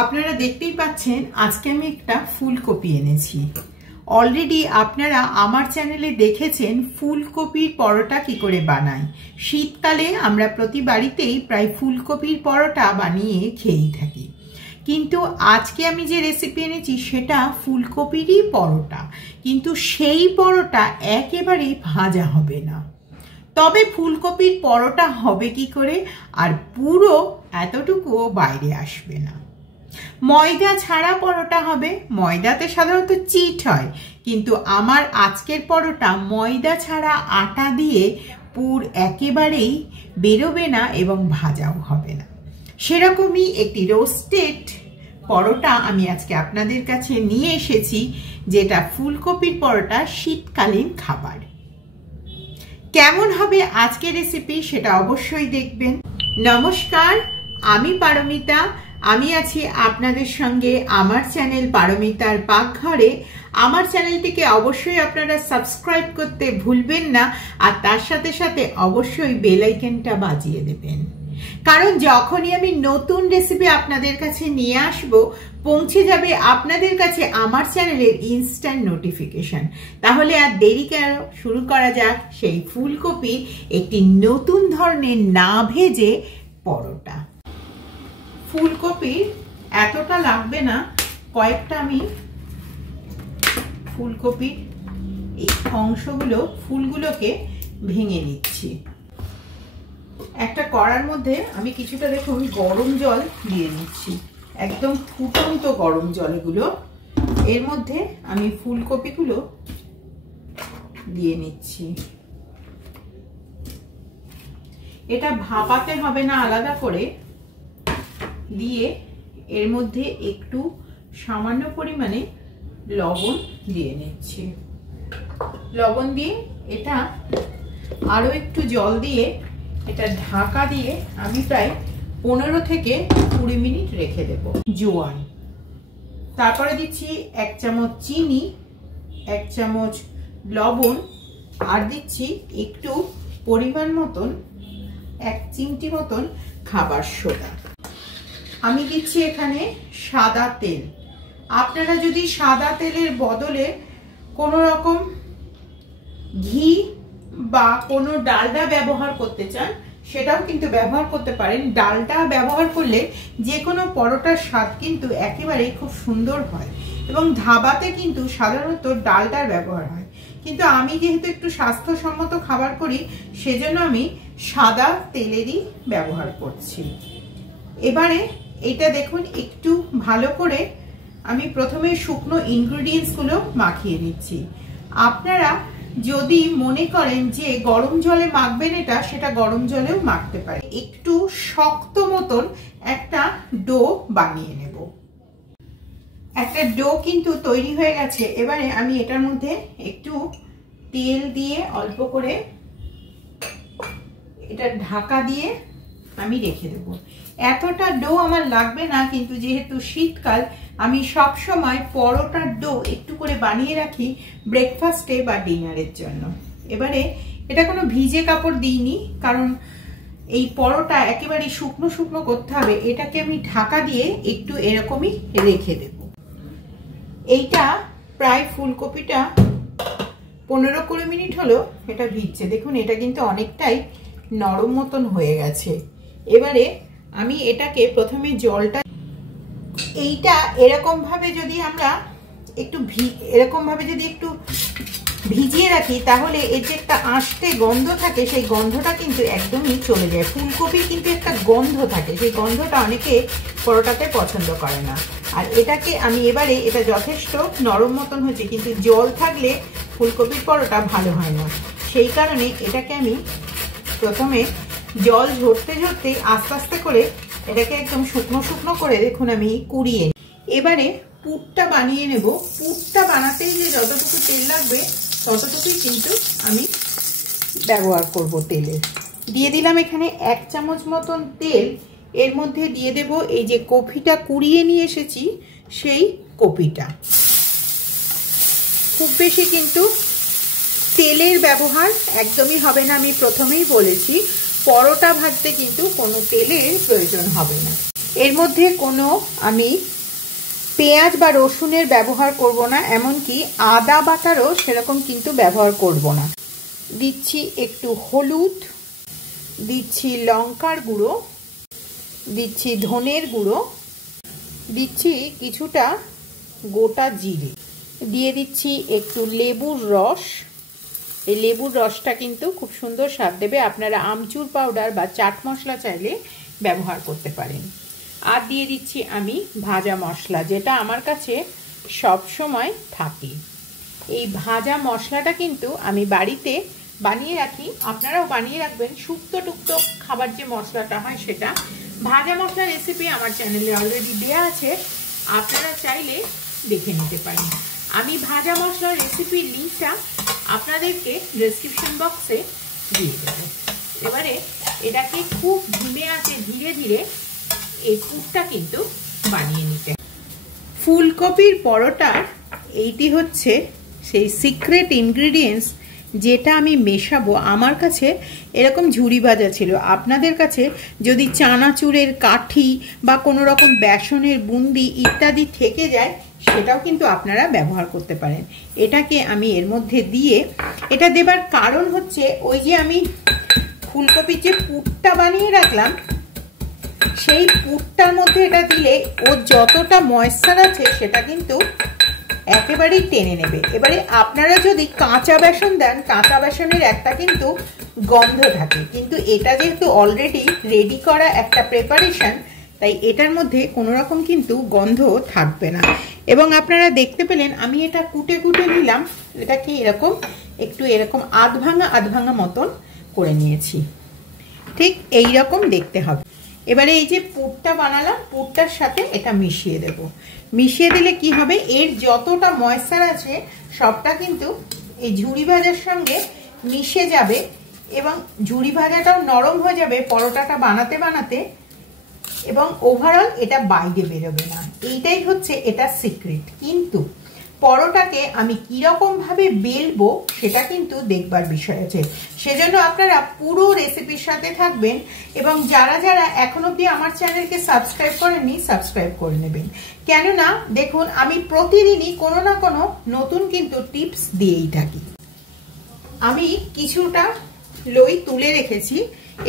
আপনারা দেখতেই পাচ্ছেন আজকে আমি একটা ফুলকপি এনেছি। অলরেডি আপনারা আমার চ্যানেলে দেখেছেন ফুলকপির পরোটা কি করে বানাই। শীতকালে আমরা প্রতি বাড়িতেই প্রায় ফুলকপির পরোটা বানিয়ে খেয়েই থাকি, কিন্তু আজকে আমি যে রেসিপি এনেছি সেটা ফুলকপিরই পরোটা, কিন্তু সেই পরোটা একেবারেই ভাজা হবে না। তবে ফুলকপির পরোটা হবে কি করে, আর পুরো এতটুকুও বাইরে আসবে না। ময়দা ছাড়া পরোটা হবে। ময়দাতে সাধারণত চিট হয়, কিন্তু আমার আজকের পরোটা ময়দা ছাড়া আটা দিয়ে পুর একেবারেই বেরোবে না এবং ভাজাও হবে না। সেরকমই একটি রোস্টেড পরোটা আমি আজকে আপনাদের কাছে নিয়ে এসেছি, যেটা ফুলকপির পরোটা শীতকালীন খাবার। কেমন হবে আজকের রেসিপি সেটা অবশ্যই দেখবেন। নমস্কার, আমি পারমিতা। আমি আছি আপনাদের সঙ্গে আমার চ্যানেল পারমিতার পাকঘরে। আমার চ্যানেলটিকে অবশ্যই আপনারা সাবস্ক্রাইব করতে ভুলবেন না, আর তার সাথে সাথে অবশ্যই বেল আইকনটা বাজিয়ে দেবেন, কারণ যখনই আমি নতুন রেসিপি আপনাদের কাছে নিয়ে আসব পৌঁছে যাবে আপনাদের কাছে আমার চ্যানেলের ইনস্ট্যান্ট নোটিফিকেশন। তাহলে আর দেরি কেন, শুরু করা যাক সেই ফুলকপি একটি নতুন ধরনের না ভেজে পরোটা। ফুলকপি এতটা লাগবে না, কয়েকটা আমি ফুলকপির এই অংশগুলো ফুলগুলোকে ভেঙে নিচ্ছি। একটা কড়ার মধ্যে আমি কিছুটা দেখুন গরম জল দিয়ে নিচ্ছি, একদম ফুটন্ত গরম জল। এগুলো এর মধ্যে আমি ফুলকপিগুলো দিয়ে নিচ্ছি। এটা ভাপাতে হবে না আলাদা করে, দিয়ে এর মধ্যে একটু সামান্য পরিমাণে লবণ দিয়ে নিচ্ছি। লবণ দিয়ে এটা আরো একটু জল দিয়ে এটা ঢাকা দিয়ে আমি প্রায় 15 থেকে 20 মিনিট রেখে দেব। জোয়ান, তারপরে দিচ্ছি 1 চামচ চিনি, 1 চামচ লবণ, আর দিচ্ছি একটু পরিমাণ মতন 1 চিমটি মতন খাবার সোডা। আমি দিচ্ছি এখানে সাদা তেল। আপনারা যদি সাদা তেলের বদলে কোনো রকম ঘি বা কোনো ডালডা ব্যবহার করতে চান সেটাও কিন্তু ব্যবহার করতে পারেন। ডালডা ব্যবহার করলে যে কোনো পরোটার স্বাদ কিন্তু একেবারেই খুব সুন্দর হয়, এবং ধাবাতে কিন্তু সাধারণত ডালডার ব্যবহার হয়, কিন্তু আমি যেহেতু একটু স্বাস্থ্যসম্মত খাবার করি সেজন্য আমি সাদা তেলেরই ব্যবহার করছি। এবারে এটা দেখুন একটু ভালো করে আমি প্রথমে শুকনো ইনগ্রেডিয়েন্টসগুলো মাখিয়ে নিচ্ছি। আপনারা যদি মনে করেন যে গরম জলে মাখবেন এটা, সেটা গরম জলেও মাখতে পারে। একটু শক্ত মতন একটা ডো বানিয়ে নেব। একটা ডো কিন্তু তৈরি হয়ে গেছে। এবারে আমি এটার মধ্যে একটু তেল দিয়ে অল্প করে এটা ঢাকা দিয়ে আমি রেখে দেব। এতটা ডো আমার লাগবে না, কিন্তু যেহেতু শীতকাল আমি সব সময় পরোটার ডো একটু করে বানিয়ে রাখি ব্রেকফাস্টে বা ডিনারের জন্য। এবারে এটা কোনো ভিজে কাপড় দিইনি, কারণ এই পরোটা একেবারে শুকনো শুকনো করতে হবে। এটাকে আমি ঢাকা দিয়ে একটু এরকমই রেখে দেব। এইটা প্রায় ফুলকপিটা 15-20 মিনিট হলো এটা ভিজছে। দেখুন এটা কিন্তু অনেকটাই নরম মতন হয়ে গেছে। এবারে আমি এটাকে প্রথমে জলটা এইটা এরকম ভাবে যদি আমরা একটু একটু ভিজিয়ে রাখি, তাহলে এর যে একটা আঁশটে গন্ধ থাকে সেই গন্ধটা কিন্তু একদমই চলে যায়। ফুলকপির কিন্তু একটা গন্ধ থাকে, সেই গন্ধটা অনেকে পরোটাতে পছন্দ করে না। আর এটাকে আমি এবারে এটা যথেষ্ট নরম মতন হয়েছে, কিন্তু জল থাকলে ফুলকপির পরোটা ভালো হয় না। সেই কারণে এটাকে আমি প্রথমে জল ঝরতে ঝরতে আস্তে আস্তে করে এটাকে একদম শুকনো শুকনো করে দেখুন আমি কুড়িয়ে। এবারে পুরটা বানিয়ে নেব। পুরটা বানাতেই যে যতটুকু তেল লাগবে ততটুকুই কিন্তু আমি ব্যবহার করব। তেলে দিয়ে দিলাম এখানে 1 চামচ মতন তেল। এর মধ্যে দিয়ে দেব এই যে কপিটা কুড়িয়ে নিয়ে এসেছি, সেই কপিটা। খুব বেশি কিন্তু তেলের ব্যবহার একদমই হবে না, আমি প্রথমেই বলেছি। পরোটা ভাজতে কিন্তু কোনো তেলের প্রয়োজন হবে না। এর মধ্যে কোনো আমি পেঁয়াজ বা রসুনের ব্যবহার করব না, এমনকি আদা বাটারও সেরকম কিন্তু ব্যবহার করব না। দিচ্ছি একটু হলুদ, দিচ্ছি লঙ্কার গুঁড়ো, দিচ্ছি ধনের গুঁড়ো, দিচ্ছি কিছুটা গোটা জিরে, দিয়ে দিচ্ছি একটু লেবুর রস। এই লেবুর রসটা কিন্তু খুব সুন্দর স্বাদ দেবে। আপনারা আমচুর পাউডার বা চাট মশলা চাইলে ব্যবহার করতে পারেন। আর দিয়ে দিচ্ছি আমি ভাজা মশলা, যেটা আমার কাছে সব সময় থাকে। এই ভাজা মশলাটা কিন্তু আমি বাড়িতে বানিয়ে রাখি, আপনারাও বানিয়ে রাখবেন। শুক্তো টুক্তো খাবার যে মশলাটা হয় সেটা। ভাজা মশলা রেসিপি আমার চ্যানেলে অলরেডি দেওয়া আছে, আপনারা চাইলে দেখে নিতে পারেন। আমি ভাজা মশলার রেসিপির লিঙ্কটা আপনাদেরকে ডেসক্রিপশন বক্সে দিয়ে দেবো। এবারে এটাকে খুব ধিমে আঁচে ধীরে ধীরে এই পুরটা কিন্তু বানিয়ে নিতে। ফুলকপির পরোটা এইটি হচ্ছে সেই সিক্রেট ইনগ্রিডিয়েন্টস যেটা আমি মেশাবো। আমার কাছে এরকম ঝুরি ভাজা ছিল, আপনাদের কাছে যদি চানাচুরের কাঠি বা কোনো রকম বেসনের বুন্দি ইত্যাদি থেকে যায় সেটাও কিন্তু আপনারা ব্যবহার করতে পারেন। এটাকে আমি এর মধ্যে দিয়ে, এটা দেবার কারণ হচ্ছে ওই যে আমি ফুলকপির যে পুরটা বানিয়ে রাখলাম সেই পুরটার মধ্যে এটা দিলে ওর যতটা ময়েশ্চার আছে সেটা কিন্তু একেবারেই টেনে নেবে। এবারে আপনারা যদি কাঁচা বেসন দেন, কাঁচা বেসনের একটা কিন্তু গন্ধ থাকে, কিন্তু এটা যেহেতু অলরেডি রেডি করা একটা প্রিপারেশন, তাই এটার মধ্যে কোনো রকম কিন্তু গন্ধ থাকবে না। এবং আপনারা দেখতে পেলেন আমি এটা কুটে কুটে নিলাম, এটাকে এরকম একটু এরকম আধ ভাঙা মতন করে নিয়েছি। ঠিক এই রকম দেখতে হবে। এবারে এই যে পুরটা বানালাম, পুরটার সাথে এটা মিশিয়ে দেব। মিশিয়ে দিলে কি হবে, এর যতটা ময়েশ্চার আছে সবটা কিন্তু এই ঝুরি ভাজার সঙ্গে মিশে যাবে এবং ঝুরি ভাজাটাও নরম হয়ে যাবে পরোটাটা বানাতে বানাতে, এবং ওভারঅল এটা বাইরে বেরোবে না। এইটাই হচ্ছে এটা সিক্রেট। কিন্তু পরোটাকে আমি কিরকম ভাবে বেলবো সেটা কিন্তু দেখবার বিষয় আছে, সেজন্য আপনারা পুরো রেসিপির সাথে থাকবেন। এবং যারা যারা এখন অবধি আমার চ্যানেলকে সাবস্ক্রাইব করেননি সাবস্ক্রাইব করে নেবেন, কেননা দেখুন আমি প্রতিদিনই কোনো না কোনো নতুন কিন্তু টিপস দিয়েই থাকি। আমি কিছুটা লই তুলে রেখেছি,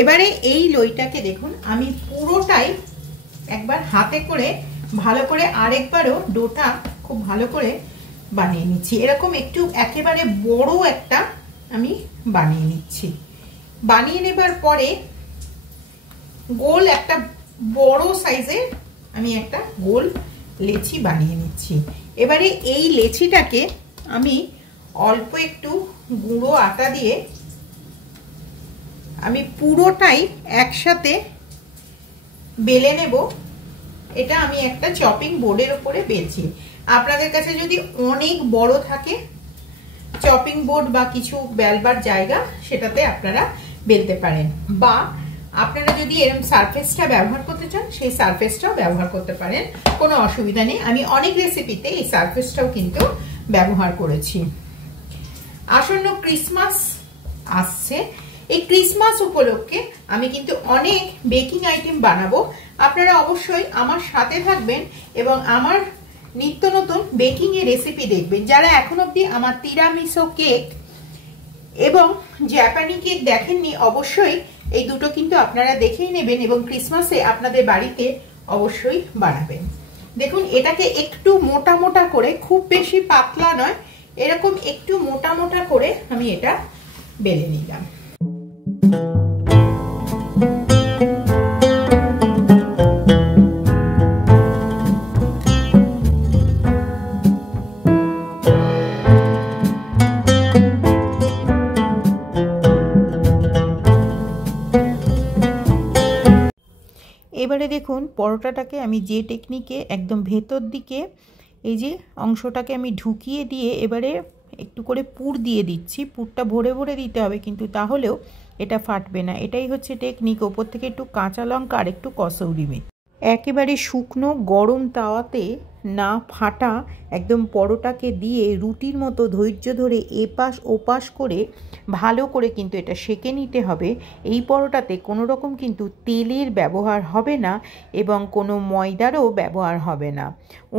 এবারে এই লইটাকে দেখুন আমি পুরোটাই একবার হাতে করে ভালো করে আরেকবারও ডোটা খুব ভালো করে বানিয়ে নিচ্ছি। এরকম একটু একেবারে বড় একটা আমি বানিয়ে নিচ্ছি। বানিয়ে নেবার পরে গোল একটা বড় সাইজের আমি একটা গোল লেচি বানিয়ে নিচ্ছি। এবারে এই লেচিটাকে আমি অল্প একটু গুঁড়ো আটা দিয়ে আমি পুরোটাই একসাথে বেলে নেব। এটা আমি একটা চপিং বোর্ডের উপরে বেলছি। আপনাদের কাছে যদি অনেক বড় থাকে চপিং বোর্ড বা কিছু বেলবার জায়গা, সেটাতে আপনারা বেলতে পারেন, বা আপনারা যদি এরকম সারফেসটা ব্যবহার করতে চান সেই সারফেসটাও ব্যবহার করতে পারেন, কোনো অসুবিধা নেই। আমি অনেক রেসিপিতে এই সারফেসটাও কিন্তু ব্যবহার করেছি। আসন্ন ক্রিসমাস আসছে, এই ক্রিসমাস উপলক্ষে আমি কিন্তু অনেক বেকিং আইটেম বানাবো। আপনারা অবশ্যই আমার সাথে থাকবেন এবং আমার নিত্য নতুন বেকিং এর রেসিপি দেখবেন। যারা এখন অবধি আমার তিরামিসু কেক এবং জাপানি কেক দেখেননি, অবশ্যই এই দুটো কিন্তু আপনারা দেখেই নেবেন এবং ক্রিসমাসে আপনাদের বাড়িতে অবশ্যই বানাবেন। দেখুন এটাকে একটু মোটা মোটা করে, খুব বেশি পাতলা নয়, এরকম একটু মোটা মোটা করে আমি এটা বেলে নিলাম। এবারে দেখুন পরোটাটাকে আমি যে টেকনিকে একদম ভেতর দিকে এই যে অংশটাকে আমি ঢুকিয়ে দিয়ে এবারে একটু করে পুর দিয়ে দিচ্ছি। পুরটা ভরে ভরে দিতে হবে, কিন্তু তাহলেও এটা ফাটবে না। এটাই হচ্ছে টেকনিক। ওপর থেকে একটু কাঁচা লঙ্কা আর একটু কসৌরি মেথি। একেবারে শুকনো গরম তাওয়াতে না ফাটা একদম পরোটাকে দিয়ে রুটির মতো ধৈর্য ধরে এপাশ ওপাশ করে ভালো করে কিন্তু এটা সেঁকে নিতে হবে। এই পরোটাতে কোনো রকম কিন্তু তেলের ব্যবহার হবে না এবং কোনো ময়দারও ব্যবহার হবে না,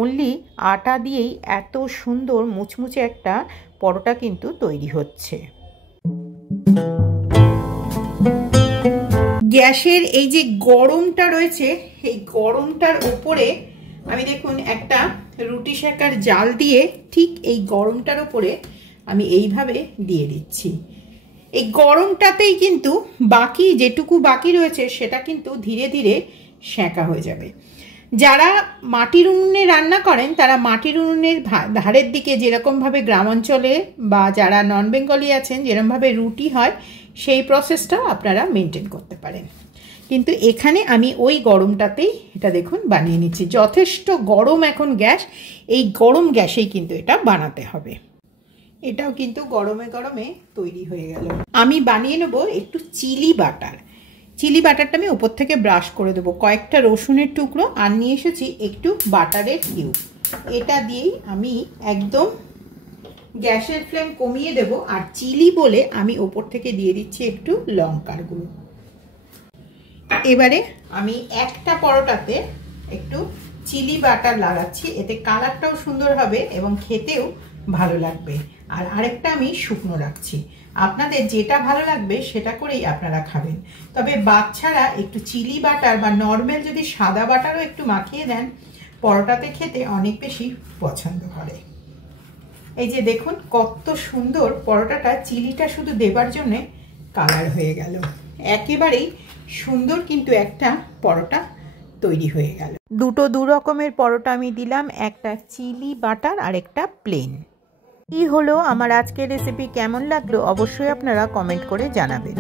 অনলি আটা দিয়েই এত সুন্দর মুচমুচে একটা পরোটা কিন্তু তৈরি হচ্ছে। গ্যাসের এই যে গরমটা রয়েছে, এই গরমটার উপরে আমি দেখুন একটা রুটি সেকার জাল দিয়ে ঠিক এই গরমটার উপরে আমি এইভাবে দিয়ে দিচ্ছি। এই গরমটাতেই কিন্তু বাকি যেটুকু বাকি রয়েছে সেটা কিন্তু ধীরে ধীরে সেঁকা হয়ে যাবে। যারা মাটির উনুনে রান্না করেন তারা মাটির উনুনের ধারের দিকে যেরকমভাবে গ্রাম অঞ্চলে বা যারা নন বেঙ্গলি আছেন যেরকমভাবে রুটি হয় সেই প্রসেসটাও আপনারা মেনটেন করতে পারেন। কিন্তু এখানে আমি ওই গরমটাতেই এটা দেখুন বানিয়ে নিচ্ছি। যথেষ্ট গরম এখন গ্যাস, এই গরম গ্যাসেই কিন্তু এটা বানাতে হবে। এটাও কিন্তু গরমে গরমে তৈরি হয়ে গেল। আমি বানিয়ে নেব একটু চিলি বাটার। চিলি বাটারটা আমি উপর থেকে ব্রাশ করে দেবো। কয়েকটা রসুনের টুকরো আর নিয়ে এসেছি একটু বাটারের কিউব। এটা দিয়েই আমি একদম গ্যাসের ফ্লেম কমিয়ে দেব। আর চিলি বলে আমি ওপর থেকে দিয়ে দিচ্ছি একটু লঙ্কার গুঁড়ো। এবারে আমি একটা পরোটাতে একটু চিলি বাটার লাগাচ্ছি, এতে কালারটাও সুন্দর হবে এবং খেতেও ভালো লাগবে। আর আরেকটা আমি শুকনো রাখছি। আপনাদের যেটা ভালো লাগবে সেটা করেই আপনারা খাবেন। তবে বাচ্চারা একটু চিলি বাটার বা নর্মাল যদি সাদা বাটারও একটু মাখিয়ে দেন পরোটাতে খেতে অনেক বেশি পছন্দ করে। এই যে দেখুন কত সুন্দর পরোটাটা চিলিটা শুধু দেবার জন্যে কালার হয়ে গেল। একেবারেই সুন্দর কিন্তু একটা পরোটা তৈরি হয়ে গেল। দু রকমের পরোটা আমি দিলাম, একটা চিলি বাটার আর একটা প্লেন। কি হলো আমার আজকের রেসিপি কেমন লাগলো অবশ্যই আপনারা কমেন্ট করে জানাবেন।